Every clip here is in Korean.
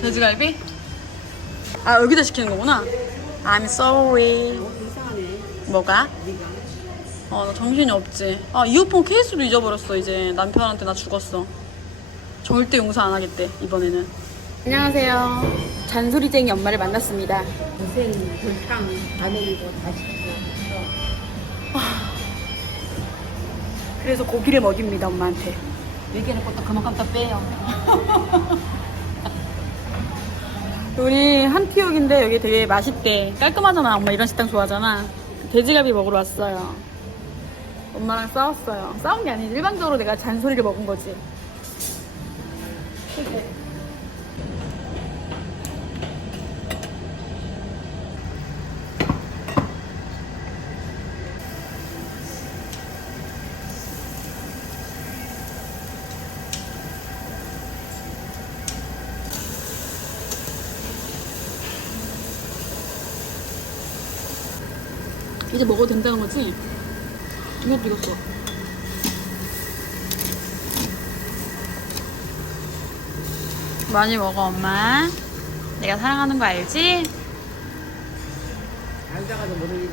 돼지갈비? 아 여기다 시키는 거구나. I'm sorry. 뭐가? 어, 나 정신이 없지. 아, 이어폰 케이스도 잊어버렸어, 이제. 남편한테 나 죽었어. 절대 용서 안 하겠대, 이번에는. 안녕하세요. 잔소리쟁이 엄마를 만났습니다. 무슨 불탕 안 올리고 다 시키고. 그래서 고기를 먹입니다, 엄마한테. 얘기해놓고 또 그만큼 또 빼요. 우리 한티옥인데 여기 되게 맛있대. 깔끔하잖아. 엄마 이런 식당 좋아하잖아. 돼지갈비 먹으러 왔어요. 엄마랑 싸웠어요. 싸운 게 아니지. 일방적으로 내가 잔소리를 먹은 거지. 이제 먹어도 된다는 거지? 이것도 익었어. 많이 먹어, 엄마. 내가 사랑하는 거 알지? 알다가도 모르는 일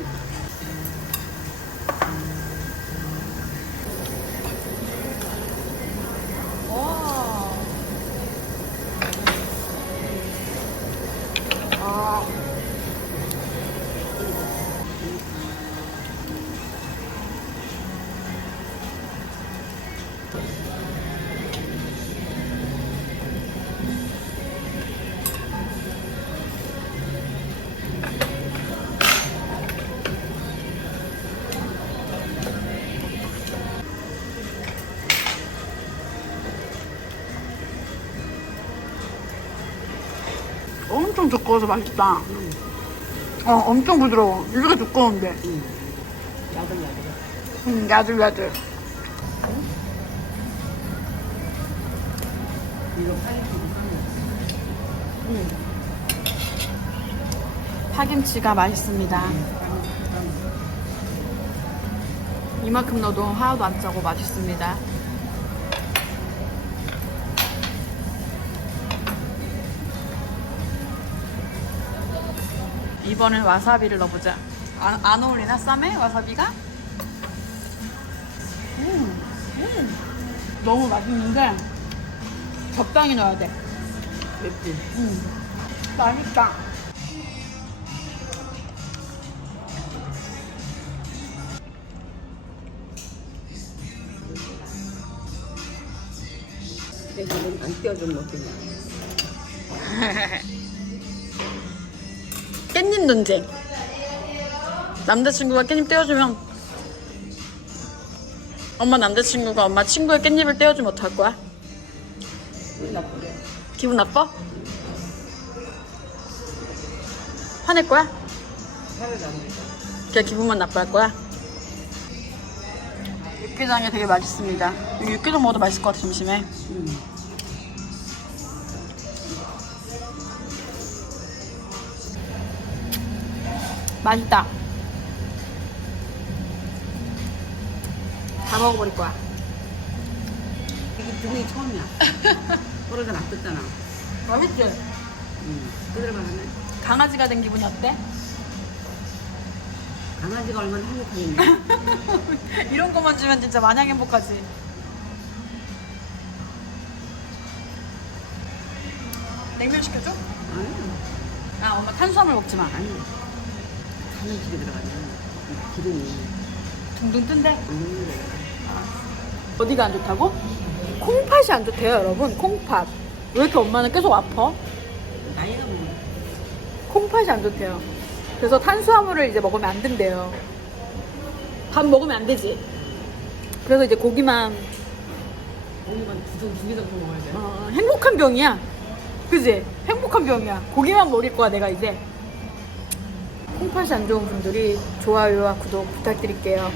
엄청 두꺼워서 맛있다. 어, 엄청 부드러워. 이렇게 두꺼운데. 야들야들. 음, 야들야들. 이거 파김치 파김치가 맛있습니다. 이만큼 넣어도 하나도 안 짜고 맛있습니다. 이번엔 와사비를 넣어보자. 안, 안 어울리나 쌈에 와사비가? 음, 음. 너무 맛있는데 적당히 넣어야 돼. 맵지. 음. 맛있다. 내가 안 띄워주면 못되냐. 논쟁. 남자친구가 깻잎 떼어주면 엄마 남자친구가 엄마 친구의 깻잎을 떼어주면 어떡할 거야? 왜 나쁘게? 기분 나빠? 화낼 거야? 돼. 그냥 기분만 나빠할 거야? 육개장이 되게 맛있습니다. 육개장 먹어도 맛있을 것 같아, 점심에. 음. 맛있다. 다 먹어버릴 거야. 이게 두분이 처음이야. 떨어져 놔뒀잖아. 맛있지? 음. 그대로만 하네. 강아지가 된 기분이 어때? 강아지가 얼마나 행복하겠냐. 이런 것만 주면 진짜 마냥 행복하지. 냉면 시켜줘? 아니, 아, 엄마 탄수화물 먹지 마. 아니. 집에 들어가면 이 기름이 둥둥 뜬대. 안 녹는 거야. 어디가 안 좋다고? 콩팥이 안 좋대요, 여러분. 콩팥. 왜 이렇게 엄마는 계속 아파? 나이가 뭐 콩팥이 안 좋대요. 그래서 탄수화물을 이제 먹으면 안 된대요. 밥 먹으면 안 되지. 그래서 이제 고기만 고기만 두개 정도 먹어야 돼. 어, 행복한 병이야. 그지? 행복한 병이야. 고기만 먹일 거야, 내가 이제. 콩팥이 안 좋은 분들이 좋아요와 구독 부탁드릴게요.